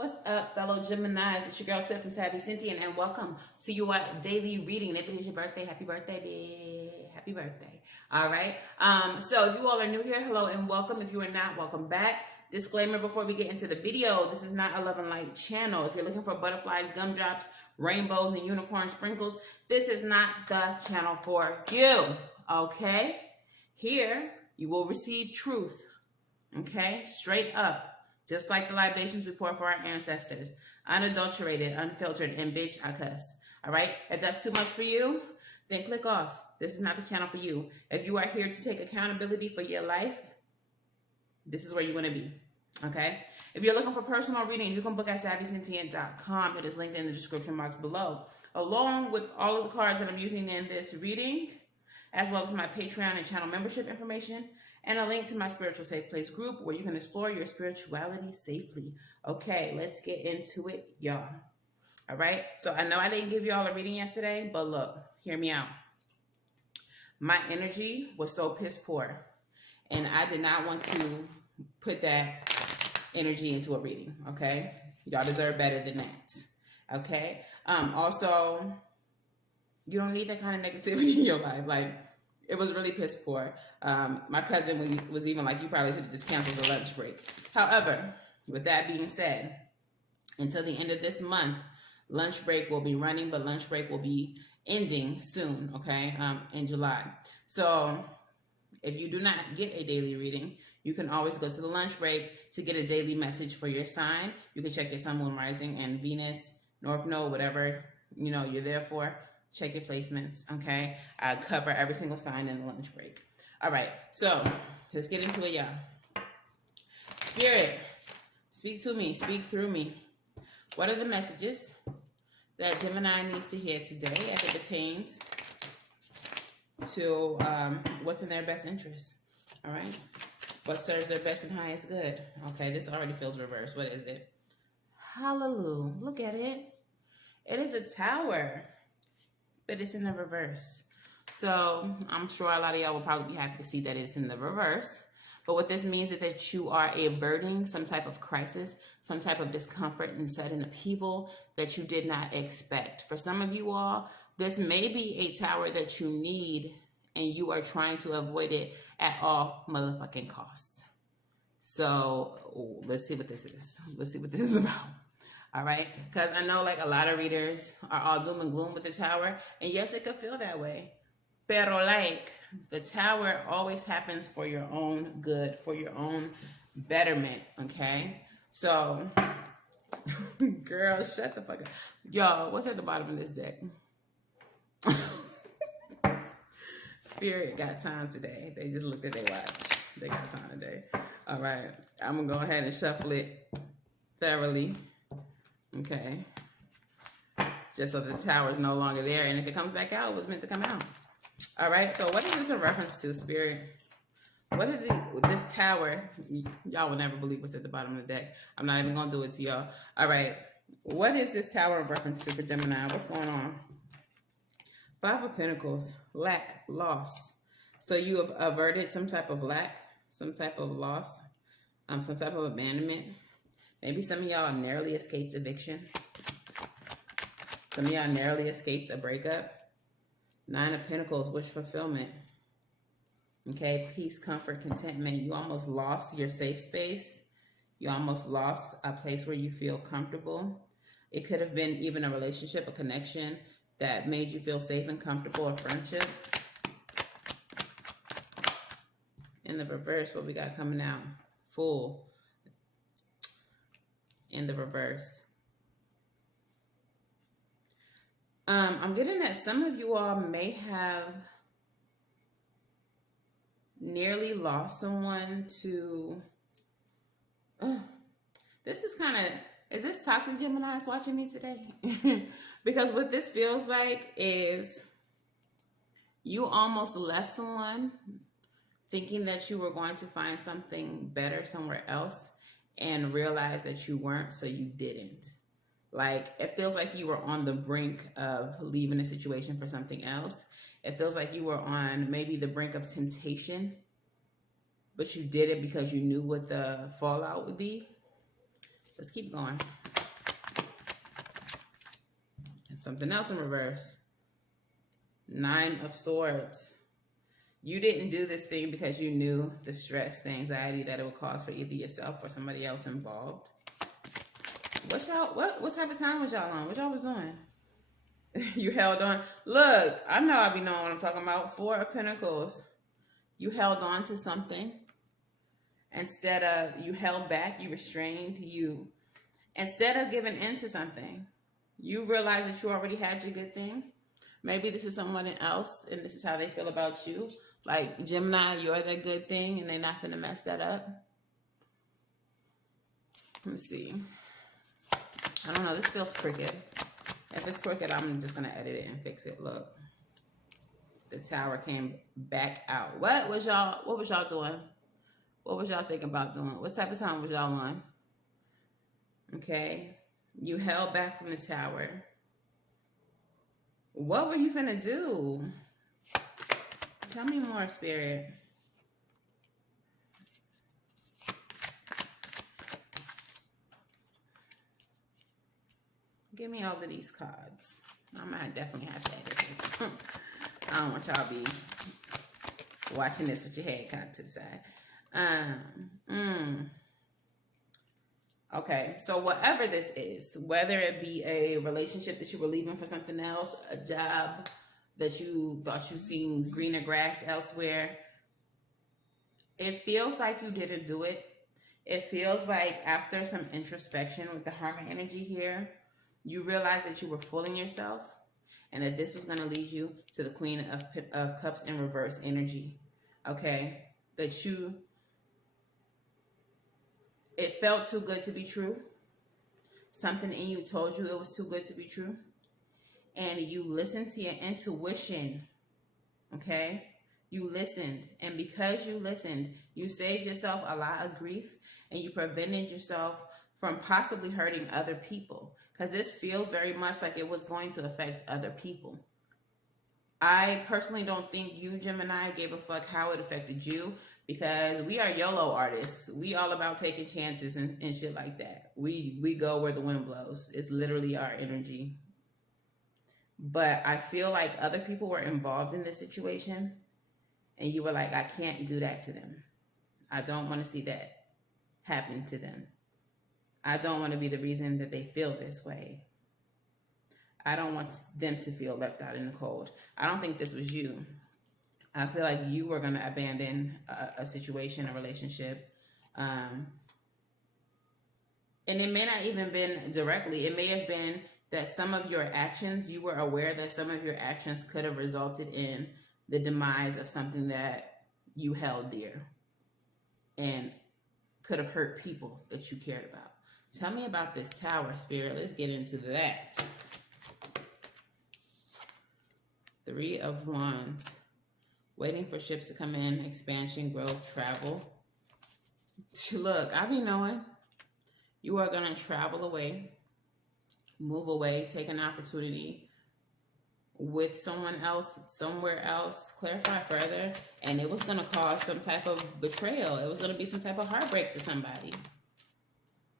What's up, fellow Geminis? It's your girl, Savy from Savy, Sentient, and welcome to your daily reading. If it is your birthday, happy birthday, babe. Happy birthday. All right. So if you all are new here, hello and welcome. If you are not, welcome back. Disclaimer before we get into the video, this is not a love and light channel. If you're looking for butterflies, gumdrops, rainbows, and unicorn sprinkles, this is not the channel for you. Okay? Here, you will receive truth. Okay? Straight up. Just like the libations we pour for our ancestors. Unadulterated, unfiltered, and bitch, I cuss. All right? If that's too much for you, then click off. This is not the channel for you. If you are here to take accountability for your life, this is where you want to be. Okay? If you're looking for personal readings, you can book at SavySentient.com. It is linked in the description box below. Along with all of the cards that I'm using in this reading, as well as my Patreon and channel membership information, and a link to my Spiritual Safe Place group where you can explore your spirituality safely. Okay, let's get into it, y'all. All right, so I know I didn't give y'all a reading yesterday, but look, hear me out. My energy was so piss poor, and I did not want to put that energy into a reading, okay? Y'all deserve better than that, okay? Also, you don't need that kind of negativity in your life. Like, it was really piss poor. My cousin was even like, you probably should have just canceled the lunch break. However, with that being said, until the end of this month, lunch break will be running, but lunch break will be ending soon, okay, in July. So if you do not get a daily reading, you can always go to the lunch break to get a daily message for your sign. You can check your sun, moon, rising, and Venus, North Node, whatever, you know, you're there for. Check your placements, okay? I cover every single sign in the lunch break. All right, so let's get into it, y'all. Spirit, speak to me, speak through me. What are the messages that Gemini needs to hear today as it pertains to what's in their best interest? All right, what serves their best and highest good? Okay, this already feels reversed. What is it? Hallelujah. Look at it. It is a tower, but it's in the reverse. So I'm sure a lot of y'all will probably be happy to see that it's in the reverse. But what this means is that you are averting some type of crisis, some type of discomfort and sudden upheaval that you did not expect. For some of you all, this may be a tower that you need and you are trying to avoid it at all motherfucking cost. So let's see what this is. Let's see what this is about. All right, because I know like a lot of readers are all doom and gloom with the tower, and yes, it could feel that way. Pero like the tower always happens for your own good, for your own betterment. Okay, so girl, shut the fuck up, y'all. What's at the bottom of this deck? Spirit got time today. They just looked at their watch. They got time today. All right, I'm gonna go ahead and shuffle it thoroughly. Okay, just so the tower is no longer there, and if it comes back out, it was meant to come out. All right, so what is this a reference to, Spirit? What is it with this tower? Y'all will never believe what's at the bottom of the deck. I'm not even gonna do it to y'all. All right, what is this tower in reference to for Gemini? What's going on? Five of Pentacles, lack, loss. So you have averted some type of lack, some type of loss, some type of abandonment. Maybe some of y'all narrowly escaped eviction. Some of y'all narrowly escaped a breakup. Nine of Pentacles, wish fulfillment. Okay, peace, comfort, contentment. You almost lost your safe space. You almost lost a place where you feel comfortable. It could have been even a relationship, a connection that made you feel safe and comfortable, a friendship. In the reverse, what we got coming out? Fool. In the reverse. I'm getting that some of you all may have nearly lost someone to, this is kind of, is this toxic Geminis watching me today? Because what this feels like is you almost left someone thinking that you were going to find something better somewhere else and realized that you weren't, so you didn't. Like, it feels like you were on the brink of leaving a situation for something else. It feels like you were on maybe the brink of temptation, but you did it because you knew what the fallout would be. Let's keep going. Something else in reverse. 9 of Swords. You didn't do this thing because you knew the stress, the anxiety that it would cause for either yourself or somebody else involved. What type of time was y'all on? What y'all was doing? You held on. Look, I know I be knowing what I'm talking about. 4 of Pentacles. You held on to something. Instead of, you held back, you restrained, instead of giving in to something, you realize that you already had your good thing. Maybe this is someone else and this is how they feel about you. Like, Gemini, you're the good thing and they're not going to mess that up. Let's see. I don't know. This feels crooked. If it's crooked, I'm just going to edit it and fix it. Look. The Tower came back out. What was y'all doing? What was y'all thinking about doing? What type of time was y'all on? Okay. You held back from the Tower. What were you finna do? Tell me more, Spirit. Give me all of these cards. I might definitely have to edit this. I don't want y'all be watching this with your head kind of to the side. Okay, so whatever this is, whether it be a relationship that you were leaving for something else, a job that you thought you seen greener grass elsewhere, it feels like you didn't do it. It feels like after some introspection with the Hermit energy here, you realized that you were fooling yourself and that this was going to lead you to the Queen of Cups in reverse energy. Okay, that it felt too good to be true. Something in you told you it was too good to be true. And you listened to your intuition. Okay? You listened. And because you listened, you saved yourself a lot of grief and you prevented yourself from possibly hurting other people. Because this feels very much like it was going to affect other people. I personally don't think you, Gemini, gave a fuck how it affected you. Because we are YOLO artists. We all about taking chances and shit like that. We go where the wind blows. It's literally our energy. But I feel like other people were involved in this situation. And you were like, I can't do that to them. I don't want to see that happen to them. I don't want to be the reason that they feel this way. I don't want them to feel left out in the cold. I don't think this was you. I feel like you were going to abandon a situation, a relationship. And it may not even been directly. It may have been that some of your actions, you were aware that some of your actions could have resulted in the demise of something that you held dear and could have hurt people that you cared about. Tell me about this Tower, Spirit. Let's get into that. 3 of Wands. Waiting for ships to come in, expansion, growth, travel. Look, I be knowing you are going to travel away, move away, take an opportunity with someone else, somewhere else, clarify further, and it was going to cause some type of betrayal. It was going to be some type of heartbreak to somebody.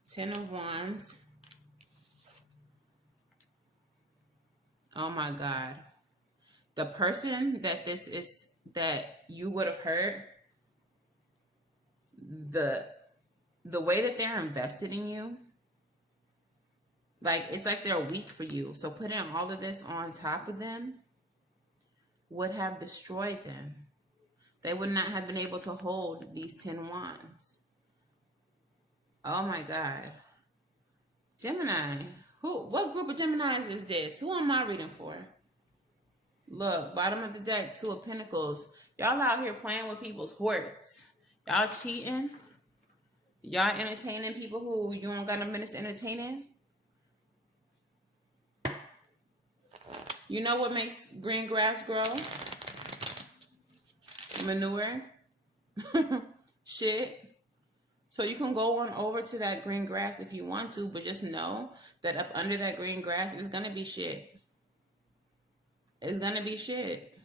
10 of Wands. Oh my God. The person that this is, that you would have hurt, the way that they're invested in you, like, it's like they're weak for you. So putting all of this on top of them would have destroyed them. They would not have been able to hold these 10 wands. Oh my God. Gemini. What group of Geminis is this? Who am I reading for? Look, bottom of the deck, 2 of Pentacles. Y'all out here playing with people's hearts. Y'all cheating. Y'all entertaining people who you don't got no minutes entertaining. You know what makes green grass grow? Manure. Shit. So you can go on over to that green grass if you want to, but just know that up under that green grass is going to be shit. It's going to be shit.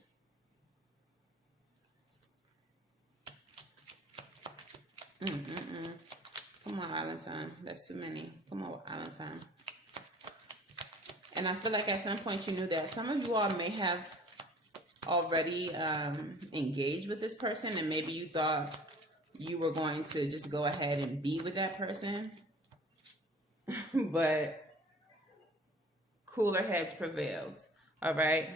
Come on, Island Time. That's too many. Come on, Island Time. And I feel like at some point you knew that. Some of you all may have already engaged with this person, and maybe you thought you were going to just go ahead and be with that person. But cooler heads prevailed. All right.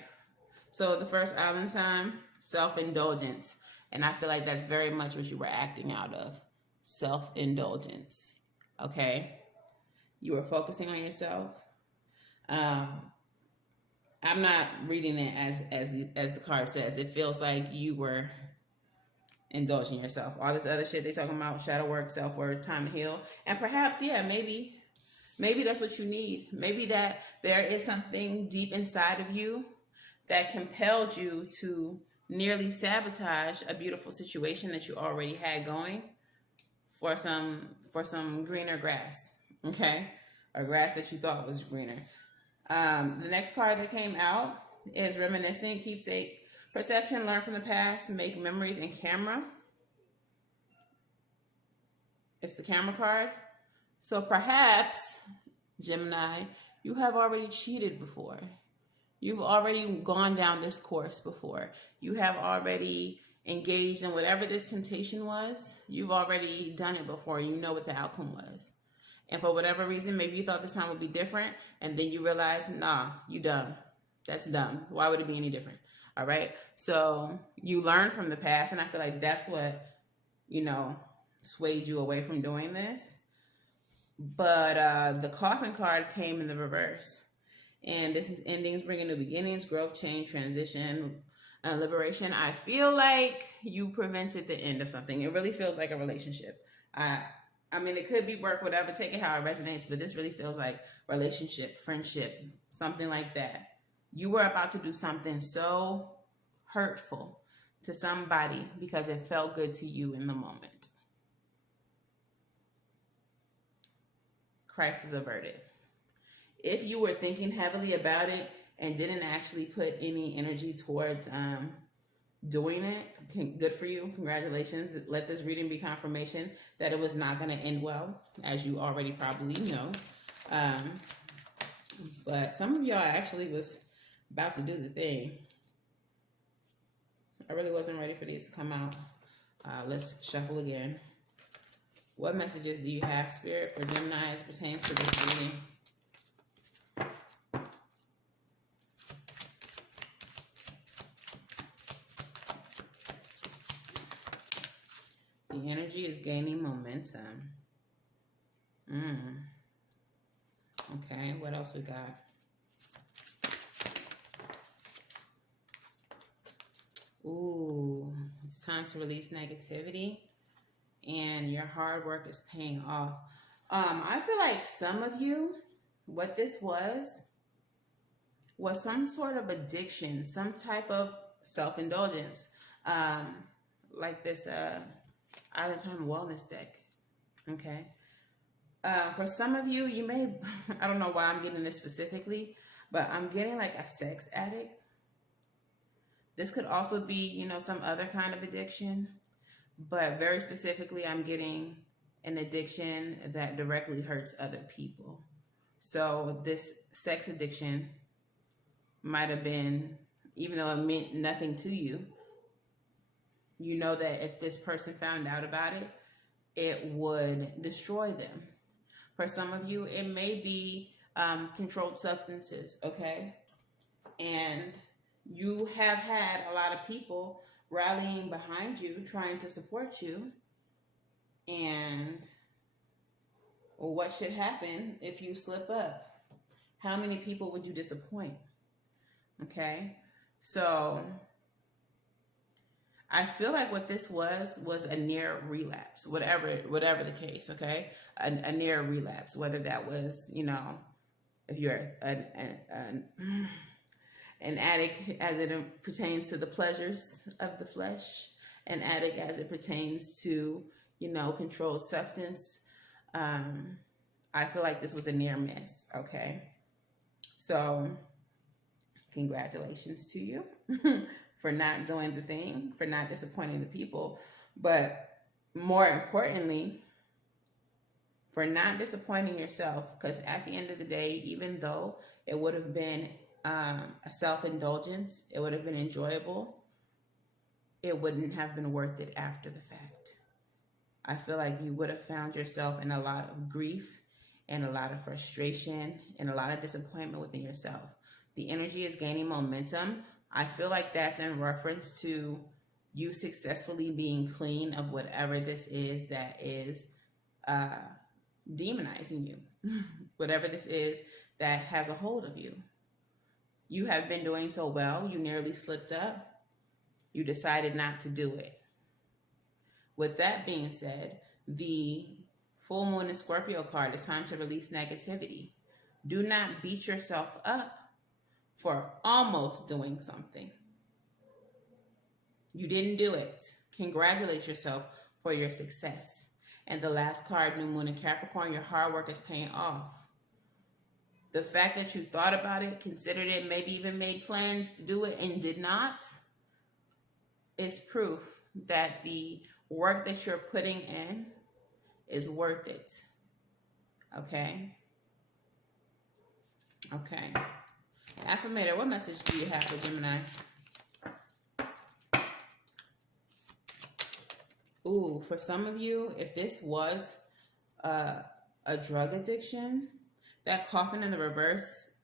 So the first island time, self-indulgence. And I feel like that's very much what you were acting out of. Self-indulgence. Okay. You were focusing on yourself. I'm not reading it as the card says. It feels like you were indulging yourself. All this other shit they talking about, shadow work, self-worth, time to heal. And perhaps, yeah, maybe that's what you need. Maybe that there is something deep inside of you that compelled you to nearly sabotage a beautiful situation that you already had going for some greener grass, okay? Or grass that you thought was greener. The next card that came out is reminiscing, keepsake, perception, learn from the past, make memories, and camera. It's the camera card. So perhaps, Gemini, you have already cheated before. You've already gone down this course before. You have already engaged in whatever this temptation was. You've already done it before. You know what the outcome was. And for whatever reason, maybe you thought this time would be different, and then you realize, nah, you dumb. That's dumb. Why would it be any different? All right? So you learn from the past, and I feel like that's what, swayed you away from doing this. But the coffin card came in the reverse. And this is endings, bringing new beginnings, growth, change, transition, liberation. I feel like you prevented the end of something. It really feels like a relationship. I mean, it could be work, whatever, take it how it resonates, but this really feels like relationship, friendship, something like that. You were about to do something so hurtful to somebody because it felt good to you in the moment. Crisis averted. If you were thinking heavily about it and didn't actually put any energy towards doing it, good for you. Congratulations. Let this reading be confirmation that it was not going to end well, as you already probably know. But some of y'all actually was about to do the thing. I really wasn't ready for these to come out. Let's shuffle again. What messages do you have, Spirit, for Gemini as it pertains to this reading? The energy is gaining momentum. Okay, what else we got? Ooh, it's time to release negativity, and your hard work is paying off. I feel like some of you, what this was some sort of addiction, some type of self-indulgence, like this Island Time Wellness deck. Okay. For some of you, you may, I don't know why I'm getting this specifically, but I'm getting like a sex addict. This could also be, some other kind of addiction, but very specifically, I'm getting an addiction that directly hurts other people. So this sex addiction might have been, even though it meant nothing to you, you know that if this person found out about it, it would destroy them. For some of you, it may be controlled substances, okay? And you have had a lot of people rallying behind you, trying to support you. And what should happen if you slip up? How many people would you disappoint? Okay? So I feel like what this was a near relapse, whatever the case, okay? A near relapse, whether that was, if you're an addict as it pertains to the pleasures of the flesh, an addict as it pertains to, controlled substance. I feel like this was a near miss, okay? So congratulations to you. For not doing the thing, for not disappointing the people. But more importantly, for not disappointing yourself, because at the end of the day, even though it would have been a self-indulgence, it would have been enjoyable, it wouldn't have been worth it after the fact. I feel like you would have found yourself in a lot of grief and a lot of frustration and a lot of disappointment within yourself. The energy is gaining momentum. I feel like that's in reference to you successfully being clean of whatever this is that is demonizing you. Whatever this is that has a hold of you. You have been doing so well, you nearly slipped up. You decided not to do it. With that being said, the full moon in Scorpio card, it's time to release negativity. Do not beat yourself up for almost doing something. You didn't do it. Congratulate yourself for your success. And the last card, new moon in Capricorn, your hard work is paying off. The fact that you thought about it, considered it, maybe even made plans to do it and did not, is proof that the work that you're putting in is worth it. Okay? Okay. Affirmator, what message do you have for Gemini? Ooh, for some of you, if this was a drug addiction, that coffin in the reverse,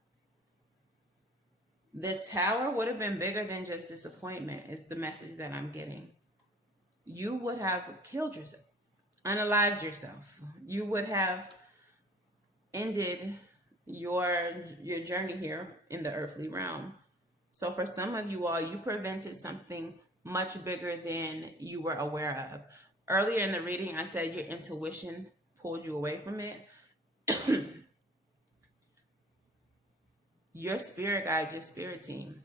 the tower would have been bigger than just disappointment, is the message that I'm getting. You would have killed yourself, unalived yourself. You would have ended your journey here in the earthly realm. So for some of you all, you prevented something much bigger than you were aware of. Earlier in the reading, I said your intuition pulled you away from it. Your spirit guide, your spirit team,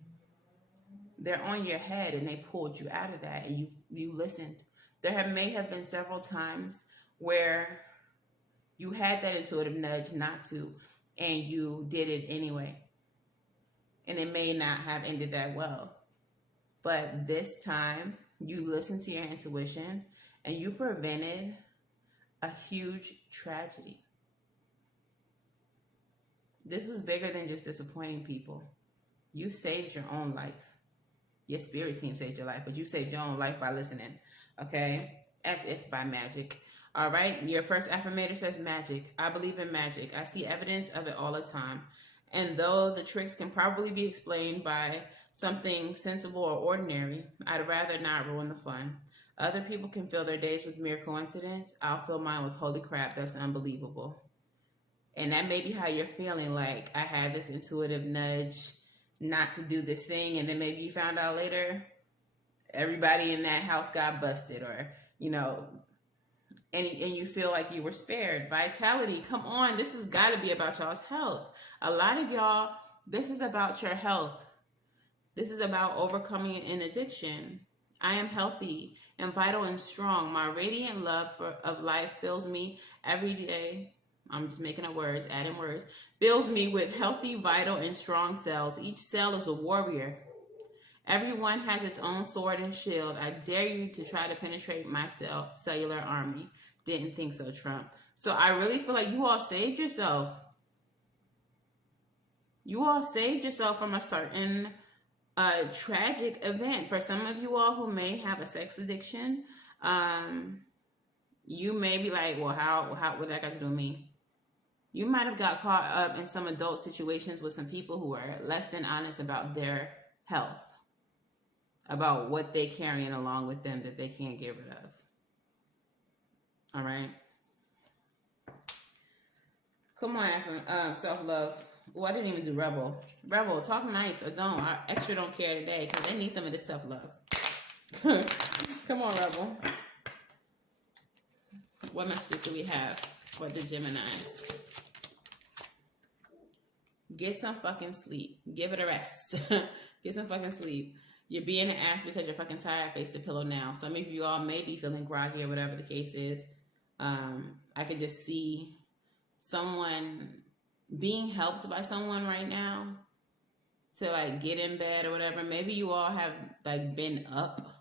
they're on your head and they pulled you out of that and you listened. There may have been several times where you had that intuitive nudge not to, and you did it anyway. And it may not have ended that well. But this time, you listened to your intuition and you prevented a huge tragedy. This was bigger than just disappointing people. You saved your own life. Your spirit team saved your life, but you saved your own life by listening, okay? As if by magic. All right, your first affirmator says magic. I believe in magic. I see evidence of it all the time. And though the tricks can probably be explained by something sensible or ordinary, I'd rather not ruin the fun. Other people can fill their days with mere coincidence. I'll fill mine with holy crap, that's unbelievable. And that may be how you're feeling, like I had this intuitive nudge not to do this thing, and then maybe you found out later everybody in that house got busted, or, you know, and you feel like you were spared. Vitality, come on, this has got to be about y'all's health. A lot of y'all, this is about your health. This is about overcoming an addiction. I am healthy and vital and strong. My radiant love of life fills me every day. I'm just making up words, adding words. Fills me with healthy, vital, and strong cells. Each cell is a warrior. Everyone has its own sword and shield. I dare you to try to penetrate my cellular army. Didn't think so, Trump. So I really feel like you all saved yourself. You all saved yourself from a certain tragic event. For some of you all who may have a sex addiction, you may be like, well, what that got to do with me? You might have got caught up in some adult situations with some people who are less than honest about their health, about what they're carrying along with them that they can't get rid of. All right. Come on, self-love. Well, I didn't even do Rebel. Rebel, talk nice or don't. I extra don't care today because they need some of this self-love. Come on, Rebel. What messages do we have for the Geminis? Get some fucking sleep. Give it a rest. Get some fucking sleep. You're being an ass because you're fucking tired. Face the pillow now. Some of you all may be feeling groggy or whatever the case is. I could just see someone being helped by someone right now to like get in bed or whatever. Maybe you all have like been up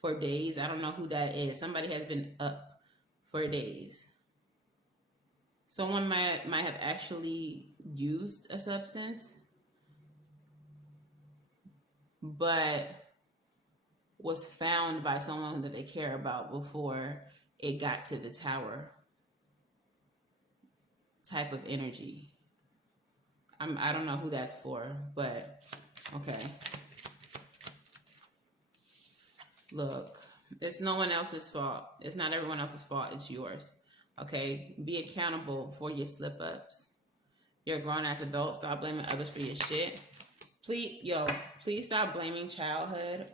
for days. I don't know who that is. Somebody has been up for days. Someone might have actually used a substance, but was found by someone that they care about before it got to the tower type of energy. I don't know who that's for, but okay. Look, it's no one else's fault. It's not everyone else's fault. It's yours. Okay? Be accountable for your slip-ups. You're a grown-ass adult. Stop blaming others for your shit. Please stop blaming childhood.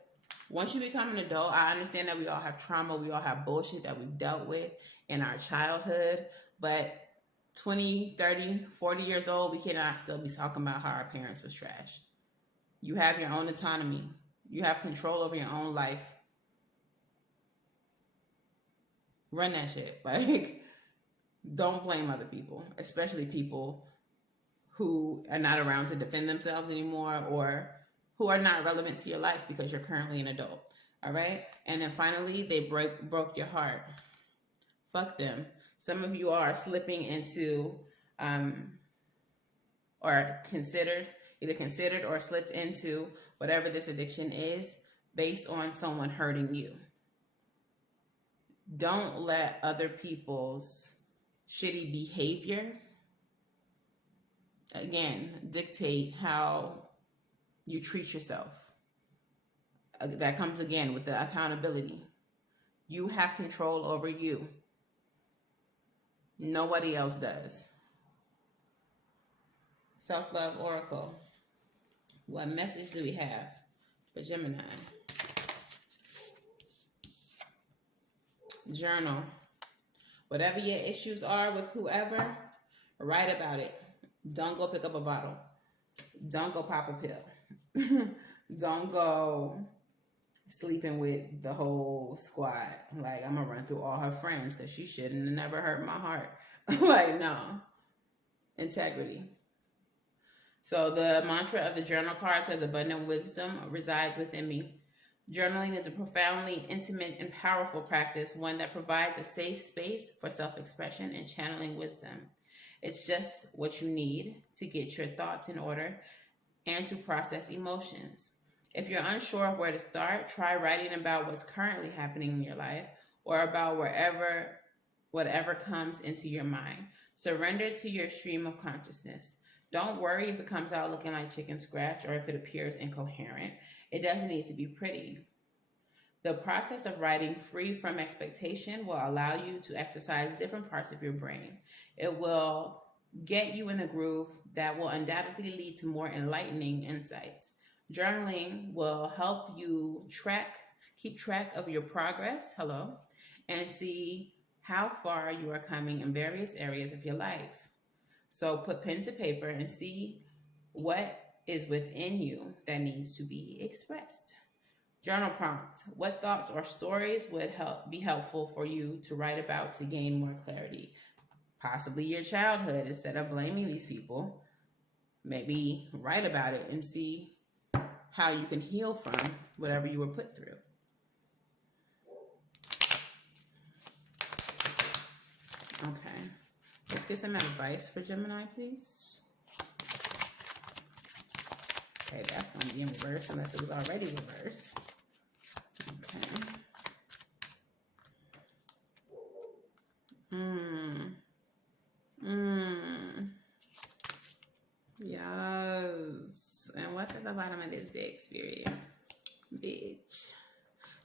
Once you become an adult, I understand that we all have trauma. We all have bullshit that we've dealt with in our childhood. But 20, 30, 40 years old, we cannot still be talking about how our parents was trash. You have your own autonomy. You have control over your own life. Run that shit. Like, don't blame other people, especially people who are not around to defend themselves anymore or who are not relevant to your life because you're currently an adult. All right? And then finally, they broke your heart. Fuck them. Some of you are slipping into or either considered or slipped into whatever this addiction is based on someone hurting you. Don't let other people's shitty behavior, again, dictate how you treat yourself. That comes again with the accountability. You have control over you. Nobody else does. Self-love oracle. What message do we have for Gemini? Journal. Whatever your issues are with whoever, write about it. Don't go pick up a bottle. Don't go pop a pill. Don't go sleeping with the whole squad. Like, I'm going to run through all her friends because she shouldn't have never hurt my heart. Like, no. Integrity. So the mantra of the journal card says, abundant wisdom resides within me. Journaling is a profoundly intimate and powerful practice, one that provides a safe space for self-expression and channeling wisdom. It's just what you need to get your thoughts in order and to process emotions. If you're unsure of where to start, try writing about what's currently happening in your life or about whatever comes into your mind. Surrender to your stream of consciousness. Don't worry if it comes out looking like chicken scratch or if it appears incoherent. It doesn't need to be pretty. The process of writing free from expectation will allow you to exercise different parts of your brain. It will get you in a groove that will undoubtedly lead to more enlightening insights. Journaling will help you keep track of your progress, and see how far you are coming in various areas of your life. So put pen to paper and see what is within you that needs to be expressed. Journal prompt. What thoughts or stories would be helpful for you to write about to gain more clarity? Possibly your childhood. Instead of blaming these people, maybe write about it and see how you can heal from whatever you were put through. Okay. Let's get some advice for Gemini, please. Okay, that's going to be in reverse unless it was already reversed. Okay. Yes. And what's at the bottom of this deck, Spirit? Bitch.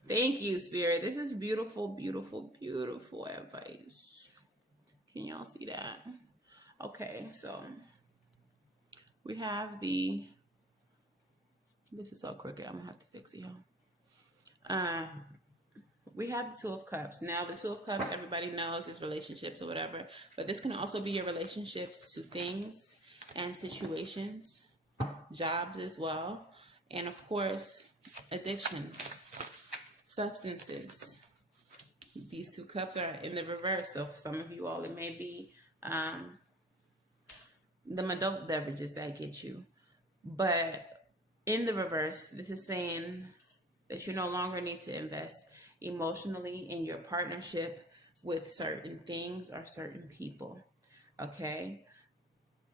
Thank you, Spirit. This is beautiful, beautiful, beautiful advice. Can y'all see that? Okay, so we have this is so crooked, I'm gonna have to fix it, y'all. We have the Two of Cups. Now, the Two of Cups, everybody knows, is relationships or whatever, but this can also be your relationships to things and situations, jobs as well, and of course, addictions, substances. These two cups are in the reverse, so for some of you all, it may be the adult beverages that get you. But in the reverse, this is saying that you no longer need to invest emotionally in your partnership with certain things or certain people. Okay?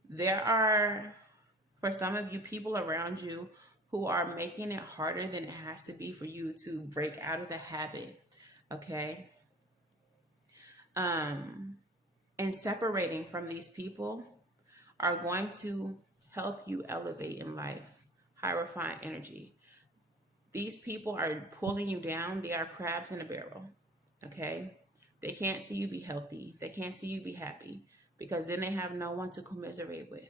There are, for some of you, people around you who are making it harder than it has to be for you to break out of the habit. Okay? And separating from these people are going to help you elevate in life, high refined energy. These people are pulling you down. They are crabs in a barrel. Okay? They can't see you be healthy. They can't see you be happy because then they have no one to commiserate with.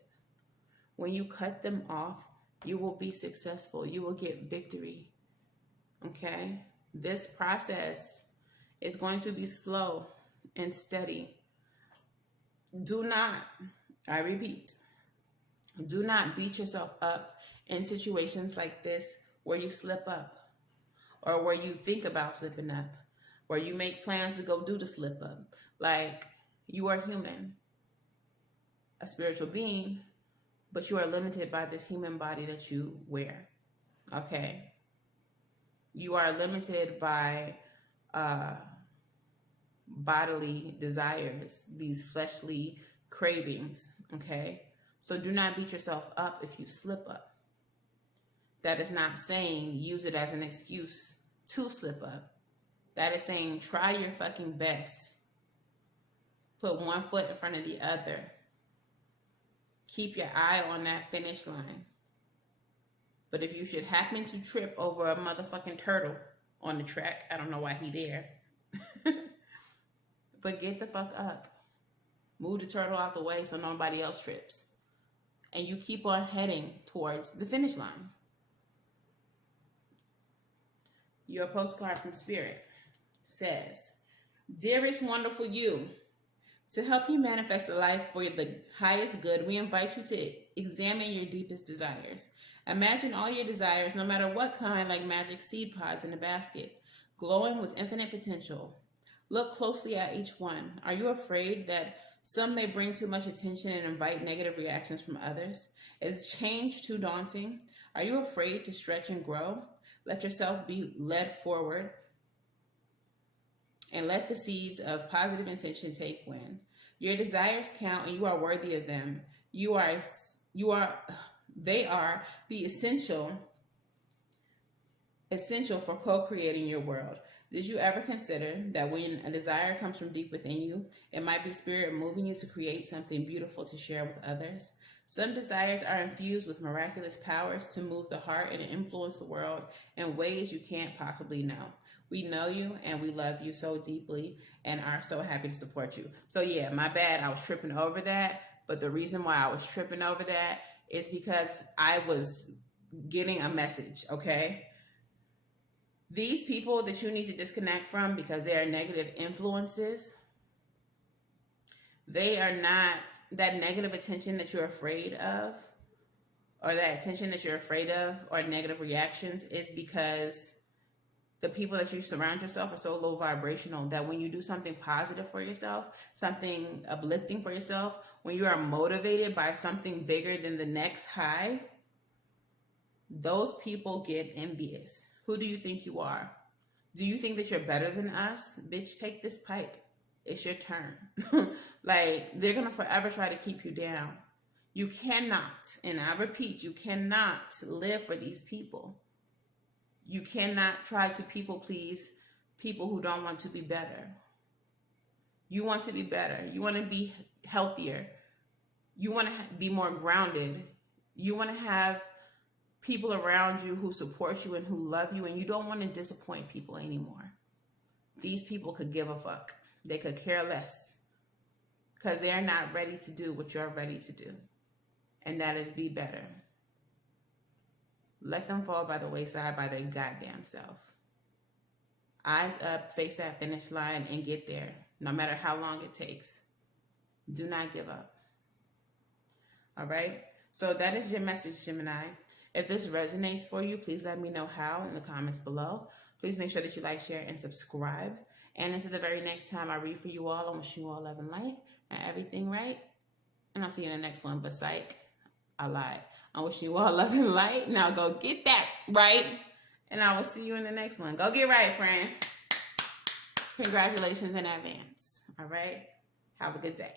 When you cut them off, you will be successful. You will get victory. Okay? This process is going to be slow and steady. Do not, I repeat, do not beat yourself up in situations like this where you slip up or where you think about slipping up, where you make plans to go do the slip up. Like, you are human, a spiritual being, but you are limited by this human body that you wear. Okay? You are limited by bodily desires, these fleshly cravings. Okay? So do not beat yourself up if you slip up. That is not saying use it as an excuse to slip up. That is saying try your fucking best. Put one foot in front of the other. Keep your eye on that finish line. But if you should happen to trip over a motherfucking turtle on the track, I don't know why he there. But get the fuck up. Move the turtle out the way so nobody else trips. And you keep on heading towards the finish line. Your postcard from Spirit says, "Dearest wonderful you, to help you manifest a life for the highest good, we invite you to examine your deepest desires. Imagine all your desires, no matter what kind, like magic seed pods in a basket, glowing with infinite potential. Look closely at each one. Are you afraid that some may bring too much attention and invite negative reactions from others? Is change too daunting? Are you afraid to stretch and grow? Let yourself be led forward and let the seeds of positive intention take wing. Your desires count and you are worthy of them. They are the essential for co-creating your world. Did you ever consider that when a desire comes from deep within you, it might be spirit moving you to create something beautiful to share with others? Some desires are infused with miraculous powers to move the heart and influence the world in ways you can't possibly know. We know you and we love you so deeply and are so happy to support you." So yeah, my bad, I was tripping over that. But the reason why I was tripping over that is because I was getting a message, okay? These people that you need to disconnect from because they are negative influences, they are not that negative attention that you're afraid of, or that attention that you're afraid of, or negative reactions, is because the people that you surround yourself are so low vibrational that when you do something positive for yourself, something uplifting for yourself, when you are motivated by something bigger than the next high, those people get envious. Who do you think you are? Do you think that you're better than us? Bitch, take this pipe. It's your turn. Like, they're going to forever try to keep you down. You cannot, and I repeat, you cannot live for these people. You cannot try to people please people who don't want to be better. You want to be better. You want to be healthier. You want to be more grounded. You want to have people around you who support you and who love you, and you don't want to disappoint people anymore. These people could give a fuck. They could care less because they're not ready to do what you're ready to do, and that is be better. Let them fall by the wayside by their goddamn self. Eyes up, face that finish line, and get there, no matter how long it takes. Do not give up. All right? So that is your message, Gemini. If this resonates for you, please let me know how in the comments below. Please make sure that you like, share, and subscribe. And until the very next time I read for you all, I wish you all love and light and everything right. And I'll see you in the next one. But psych, I lied. I wish you all love and light. Now go get that right. And I will see you in the next one. Go get right, friend. Congratulations in advance. All right? Have a good day.